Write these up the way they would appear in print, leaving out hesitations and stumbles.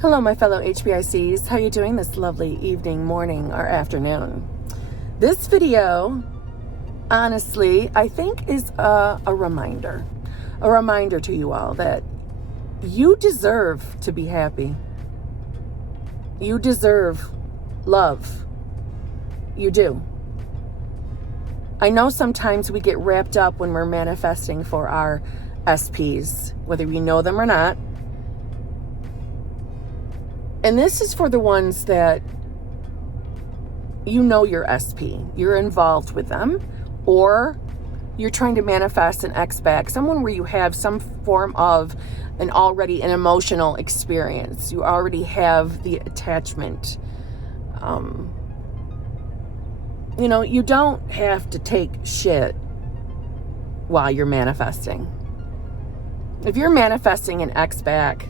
Hello, my fellow HBICs. How are you doing this lovely evening, morning, or afternoon? This video, honestly, I think is a reminder to you all that you deserve to be happy. You deserve love. You do. I know sometimes we get wrapped up when we're manifesting for our SPs, whether we know them or not. And this is for the ones that you know your SP, you're involved with them, or you're trying to manifest an ex back, someone where you have some form of an emotional experience. You already have the attachment. You don't have to take shit while you're manifesting. If you're manifesting an ex back,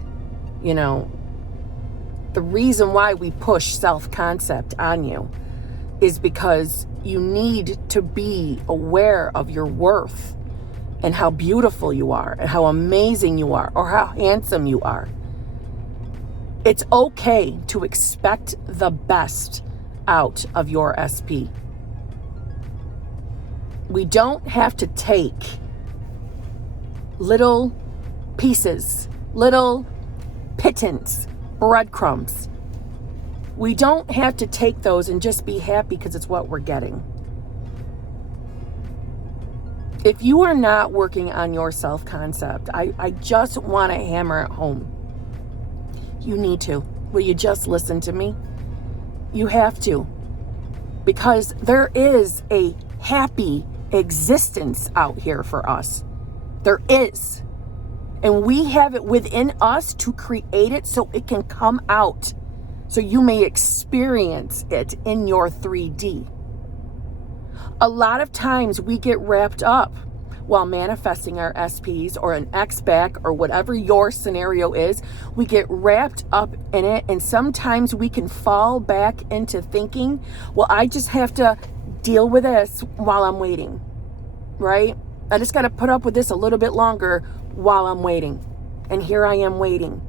the reason why we push self-concept on you is because you need to be aware of your worth and how beautiful you are and how amazing you are or how handsome you are. It's okay to expect the best out of your SP. We don't have to take little pieces, little pittance, breadcrumbs. We don't have to take those and just be happy because it's what we're getting. If you are not working on your self-concept, I just want to hammer it home. You need to. Will you just listen to me? You have to. Because there is a happy existence out here for us. There is. And we have it within us to create it so it can come out, so you may experience it in your 3D. A lot of times we get wrapped up while manifesting our SPs or an ex back or whatever your scenario is. We get wrapped up in it, and sometimes we can fall back into thinking, well, I just have to deal with this while I'm waiting, right? I just got to put up with this a little bit longer while I'm waiting. And here I am waiting.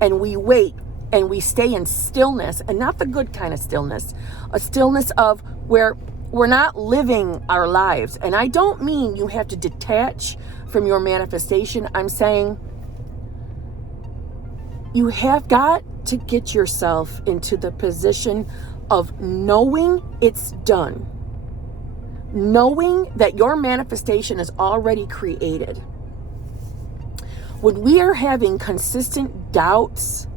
And we wait and we stay in stillness, and not the good kind of stillness, a stillness of where we're not living our lives. And I don't mean you have to detach from your manifestation. I'm saying you have got to get yourself into the position of knowing it's done. Knowing that your manifestation is already created. When we are having consistent doubts,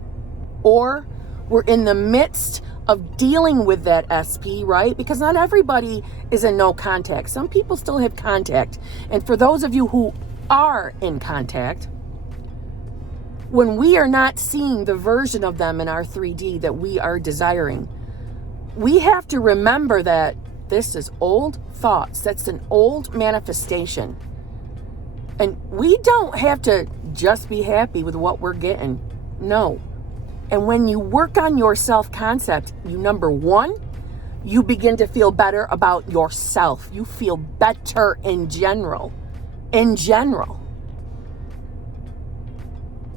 or we're in the midst of dealing with that SP, right? Because not everybody is in no contact. Some people still have contact. And for those of you who are in contact, when we are not seeing the version of them in our 3D that we are desiring, we have to remember that this is old thoughts. That's an old manifestation. And we don't have to just be happy with what we're getting. No. And when you work on your self-concept, number one, you begin to feel better about yourself. You feel better in general. In general.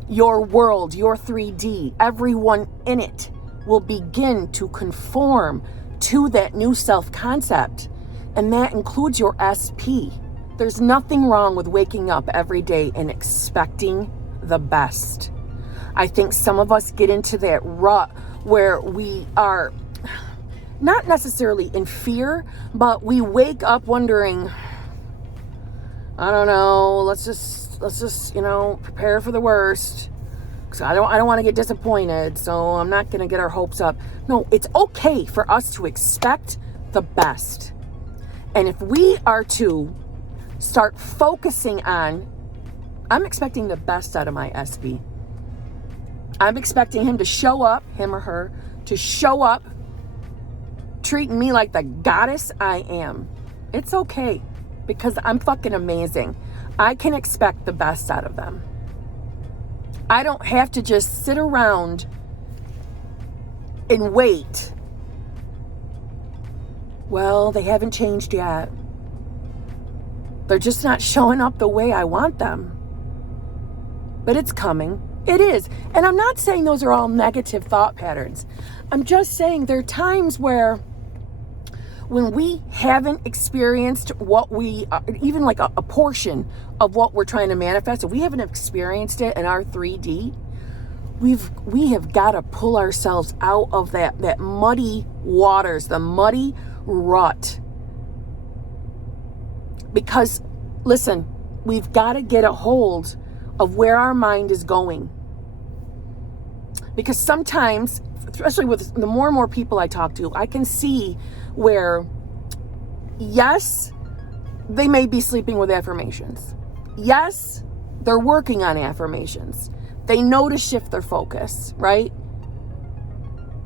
Your world, your 3D, everyone in it will begin to conform to that new self-concept. And that includes your SP. There's nothing wrong with waking up every day and expecting the best. I think some of us get into that rut where we are not necessarily in fear, but we wake up wondering, I don't know, let's just prepare for the worst. Because I don't want to get disappointed, so I'm not going to get our hopes up. No, it's okay for us to expect the best. And if we are to start focusing on, I'm expecting the best out of my SP. I'm expecting him to show up, him or her, to show up treating me like the goddess I am. It's okay because I'm fucking amazing. I can expect the best out of them. I don't have to just sit around and wait. Well, they haven't changed yet. They're just not showing up the way I want them. But it's coming. It is. And I'm not saying those are all negative thought patterns. I'm just saying there are times where when we haven't experienced what we, even like a portion of what we're trying to manifest, if we haven't experienced it in our 3D, we have got to pull ourselves out of that muddy waters, the muddy rut. Because, listen, we've got to get a hold of where our mind is going. Because sometimes, especially with the more and more people I talk to, I can see where, yes, they may be sleeping with affirmations. Yes, they're working on affirmations. They know to shift their focus, right?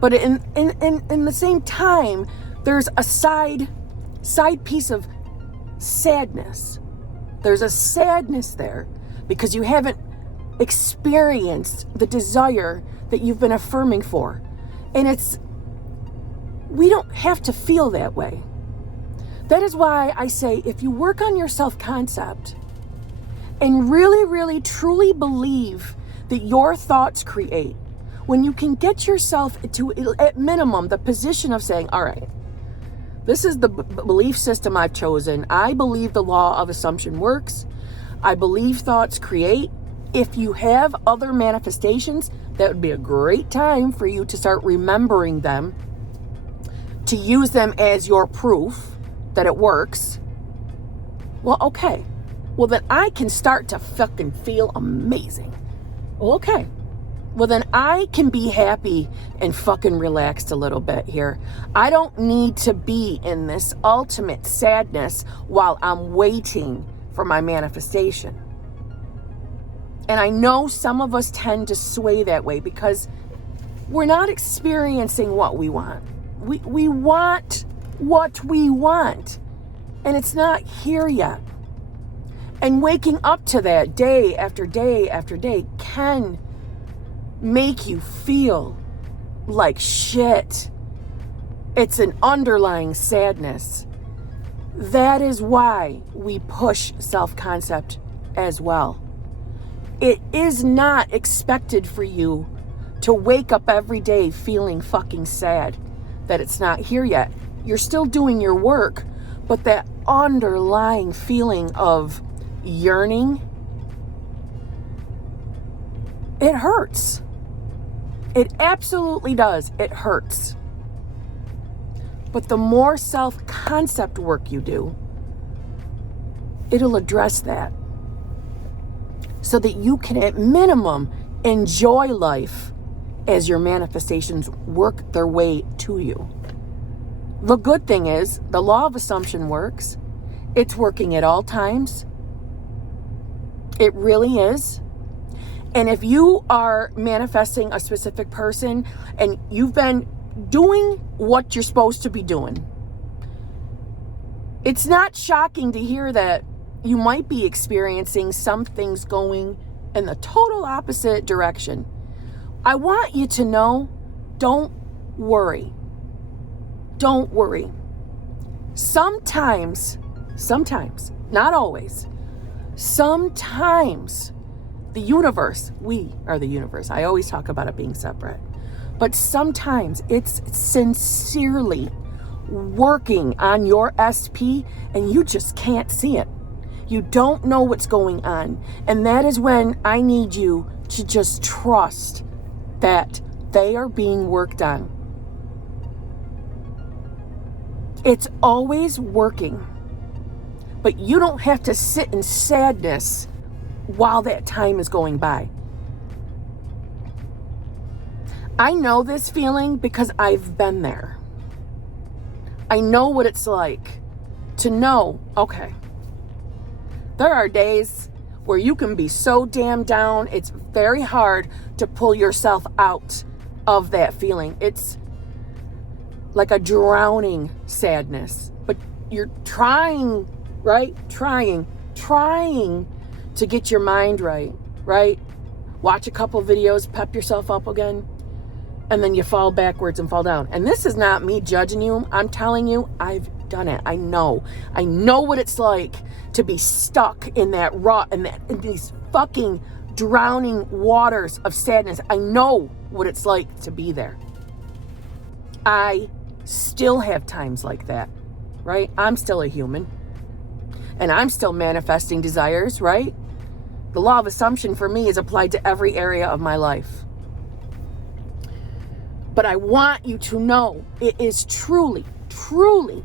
But in the same time, there's a side piece of sadness. There's a sadness there because you haven't experienced the desire that you've been affirming for. And we don't have to feel that way. That is why I say, if you work on your self-concept and really, really, truly believe that your thoughts create, when you can get yourself to, at minimum, the position of saying, all right, this is the belief system I've chosen. I believe the law of assumption works. I believe thoughts create. If you have other manifestations, that would be a great time for you to start remembering them, to use them as your proof that it works. Well, okay. Well, then I can start to fucking feel amazing. Okay. Well, then I can be happy and fucking relaxed a little bit here. I don't need to be in this ultimate sadness while I'm waiting for my manifestation. And I know some of us tend to sway that way because we're not experiencing what we want. We want what we want, and it's not here yet. And waking up to that day after day after day can make you feel like shit. It's an underlying sadness. That is why we push self-concept as well. It is not expected for you to wake up every day feeling fucking sad that it's not here yet. You're still doing your work, but that underlying feeling of yearning, it hurts. It absolutely does. It hurts. But the more self-concept work you do, it'll address that so that you can, at minimum, enjoy life as your manifestations work their way to you. The good thing is, the law of assumption works. It's working at all times. It really is. And if you are manifesting a specific person and you've been doing what you're supposed to be doing, it's not shocking to hear that you might be experiencing some things going in the total opposite direction. I want you to know, don't worry. Don't worry. Sometimes, not always, sometimes the universe, we are the universe. I always talk about it being separate. But sometimes it's sincerely working on your SP and you just can't see it. You don't know what's going on. And that is when I need you to just trust that they are being worked on. It's always working. But you don't have to sit in sadness while that time is going by. I know this feeling because I've been there. I know what it's like to know, okay, there are days where you can be so damn down, it's very hard to pull yourself out of that feeling. It's like a drowning sadness, but you're trying, right? Trying to get your mind right? Watch a couple videos, pep yourself up again, and then you fall backwards and fall down. And this is not me judging you. I'm telling you, I've done it. I know what it's like to be stuck in that rut and in these fucking drowning waters of sadness. I know what it's like to be there. I still have times like that, right? I'm still a human. And I'm still manifesting desires, right? The law of assumption for me is applied to every area of my life. But I want you to know it is truly, truly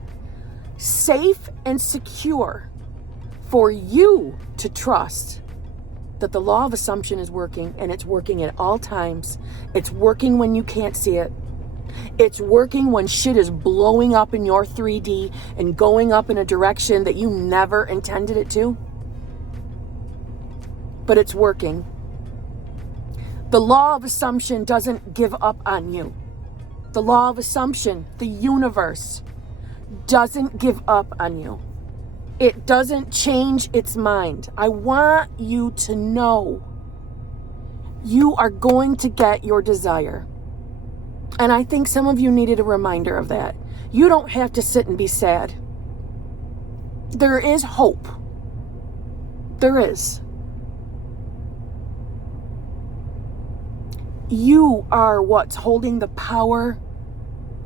safe and secure for you to trust that the law of assumption is working, and it's working at all times. It's working when you can't see it. It's working when shit is blowing up in your 3D and going up in a direction that you never intended it to. But it's working. The law of assumption doesn't give up on you. The law of assumption, the universe, doesn't give up on you. It doesn't change its mind. I want you to know you are going to get your desire. And I think some of you needed a reminder of that. You don't have to sit and be sad. There is hope. There is. You are what's holding the power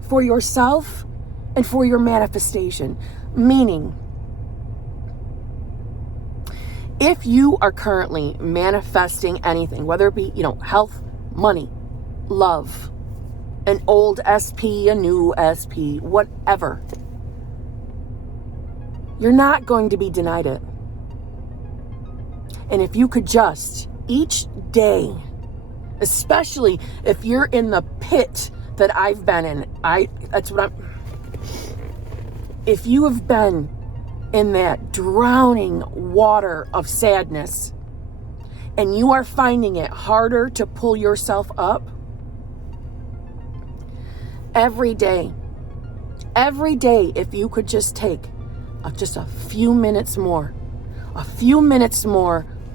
for yourself and for your manifestation. Meaning, if you are currently manifesting anything, whether it be, health, money, love, an old SP, a new SP, whatever, you're not going to be denied it. And if you could just, each day, especially if you're in the pit that I've been in, if you have been in that drowning water of sadness and you are finding it harder to pull yourself up, every day, if you could just take just a few minutes more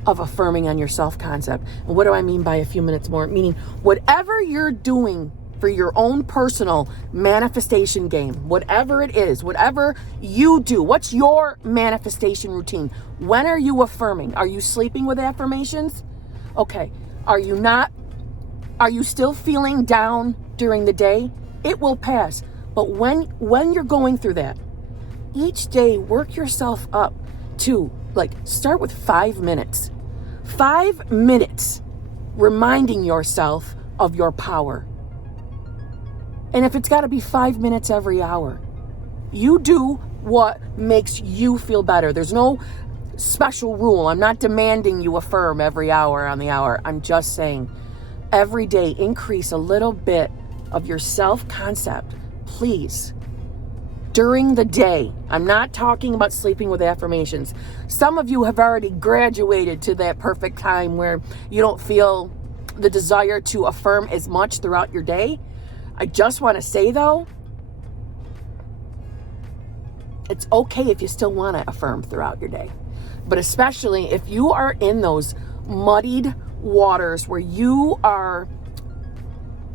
of affirming on your self-concept. And what do I mean by a few minutes more? Meaning whatever you're doing for your own personal manifestation game, whatever it is, whatever you do, what's your manifestation routine? When are you affirming? Are you sleeping with affirmations? Okay. Are you still feeling down during the day? It will pass. But when you're going through that, each day work yourself up to start with 5 minutes. 5 minutes reminding yourself of your power. And if it's got to be 5 minutes every hour, you do what makes you feel better. There's no special rule. I'm not demanding you affirm every hour on the hour. I'm just saying every day increase a little bit of your self-concept, please. During the day, I'm not talking about sleeping with affirmations. Some of you have already graduated to that perfect time where you don't feel the desire to affirm as much throughout your day. I just want to say though, it's okay if you still want to affirm throughout your day. But especially if you are in those muddied waters where you are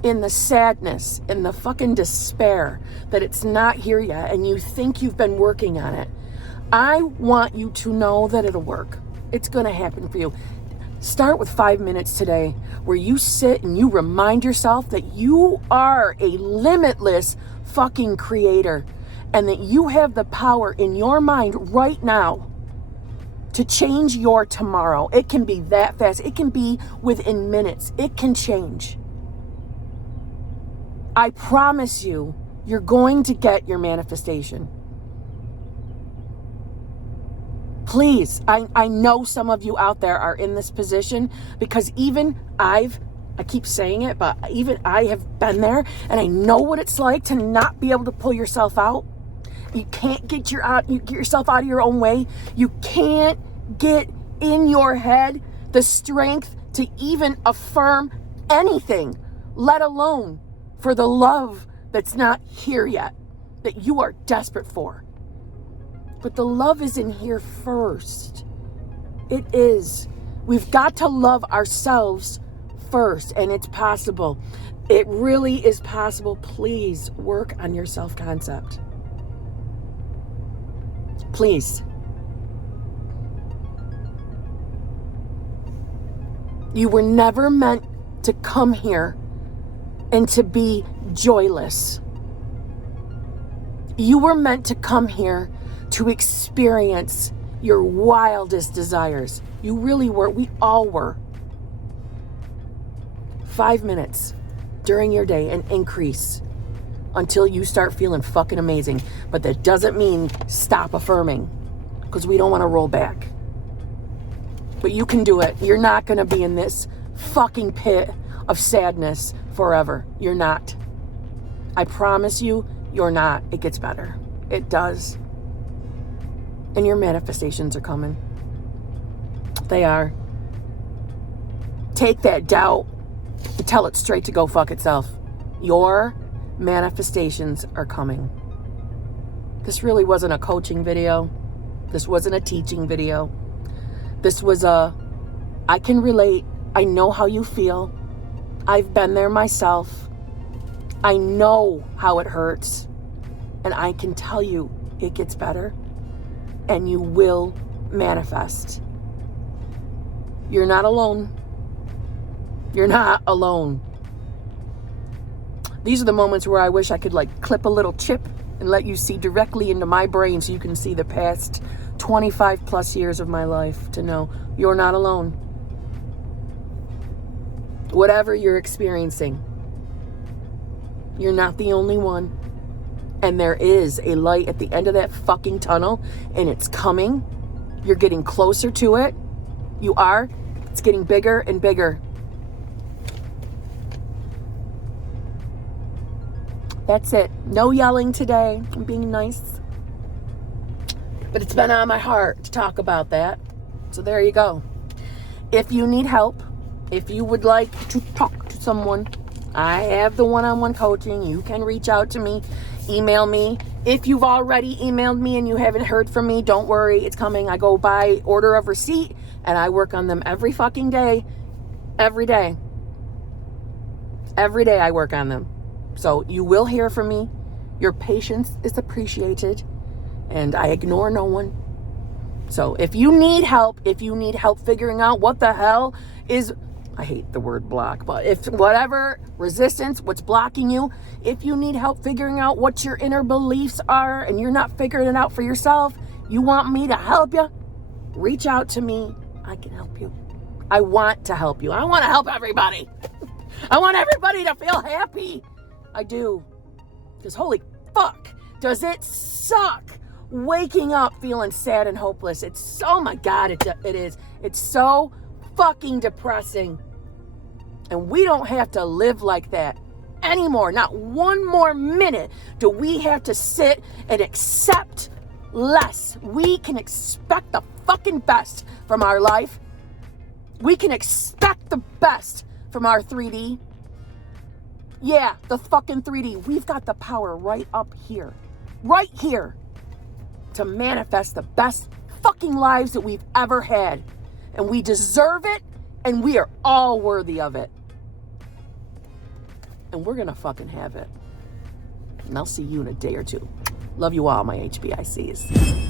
in the sadness, in the fucking despair that it's not here yet and you think you've been working on it, I want you to know that it'll work. It's going to happen for you. Start with 5 minutes today where you sit and you remind yourself that you are a limitless fucking creator and that you have the power in your mind right now to change your tomorrow. It can be that fast. It can be within minutes. It can change. I promise you, you're going to get your manifestation. Please, I know some of you out there are in this position because even I keep saying it, but even I have been there and I know what it's like to not be able to pull yourself out. You can't get yourself out of your own way. You can't get in your head the strength to even affirm anything, let alone for the love that's not here yet, that you are desperate for. But the love is in here first. It is. We've got to love ourselves first, and it's possible. It really is possible. Please work on your self-concept. Please. You were never meant to come here and to be joyless. You were meant to come here to experience your wildest desires. You really were. We all were. 5 minutes during your day and increase until you start feeling fucking amazing. But that doesn't mean stop affirming, because we don't want to roll back. But you can do it. You're not going to be in this fucking pit of sadness forever. You're not. I promise you, you're not. It gets better. It does. And your manifestations are coming. They are. Take that doubt and tell it straight to go fuck itself. Your manifestations are coming. This really wasn't a coaching video. This wasn't a teaching video. This was I can relate. I know how you feel. I've been there myself. I know how it hurts. And I can tell you it gets better. And you will manifest. You're not alone. You're not alone. These are the moments where I wish I could clip a little chip and let you see directly into my brain so you can see the past 25 plus years of my life to know you're not alone. Whatever you're experiencing, you're not the only one. And there is a light at the end of that fucking tunnel, and it's coming. You're getting closer to it. You are. It's getting bigger and bigger. That's it. No yelling today. I'm being nice. But it's been on my heart to talk about that. So there you go. If you need help, if you would like to talk to someone, I have the one-on-one coaching. You can reach out to me. Email me. If you've already emailed me and you haven't heard from me, don't worry. It's coming. I go by order of receipt and I work on them every fucking day. Every day. Every day I work on them. So you will hear from me. Your patience is appreciated. And I ignore no one. So if you need help figuring out what the hell is, I hate the word block, but if whatever resistance, what's blocking you, if you need help figuring out what your inner beliefs are and you're not figuring it out for yourself, you want me to help you, reach out to me. I can help you. I want to help you. I want to help everybody. I want everybody to feel happy. I do. Because holy fuck, does it suck waking up feeling sad and hopeless. It's, oh my God, it is. It's so fucking depressing. And we don't have to live like that anymore. Not one more minute do we have to sit and accept less. We can expect the fucking best from our life. We can expect the best from our 3D. Yeah, the fucking 3D. We've got the power right up here. Right here. To manifest the best fucking lives that we've ever had. And we deserve it. And we are all worthy of it. And we're gonna fucking have it. And I'll see you in a day or two. Love you all, my HBICs.